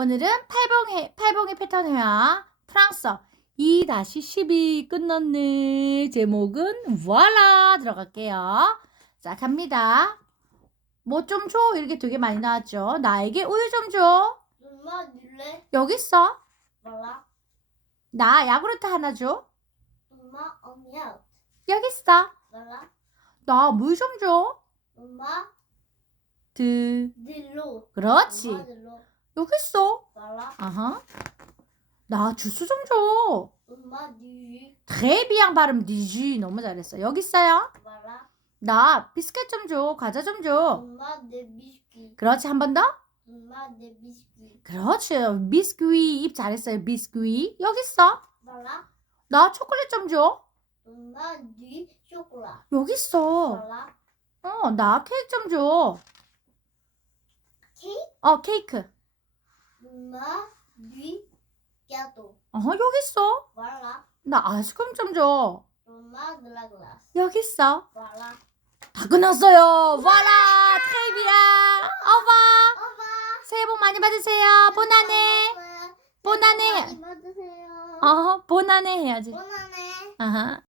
오늘은 팔봉해, 팔봉이 패턴 회화 프랑스어 2-12 끝났네. 제목은 voila 들어갈게요. 자, 갑니다. 뭐 좀 줘? 이렇게 되게 많이 나왔죠. 나에게 우유 좀 줘. 엄마 눌래? 여기 있어. 몰라? 나 야구르트 하나 줘. 엄마 언니야 여기 있어. 몰라? 나 물 좀 줘. 엄마 드. 딜로 그렇지. 엄마 여기 있어. 몰라? 아하. 나 주스 좀 줘. 엄마 디 드레비앙 발음 디지 너무 잘했어. 여기 있어요. 몰라? 나 비스켓 좀 줘. 과자 좀 줘. 엄마 내 비스킷 그렇지. 한 번 더. 엄마 내 비스킷 그렇지. 비스퀴 입 잘했어요. 비스퀴. 여기 있어. 몰라? 나 초콜릿 좀 줘. 엄마 디 쇼콜라 여기 있어. 몰라? 어, 나 케이크 좀 줘. 케이크? 어, 케이크. 엄마 어, 여기 있어. 나 아이스크림 좀 줘. 엄마 여기 있어. 다 끝났어요. 와라. 어바. 엄마 새해 복 많이 받으세요. 보나네. 보나네. 많이 받으세요 어, 보나네 해야지. 보나네 아하.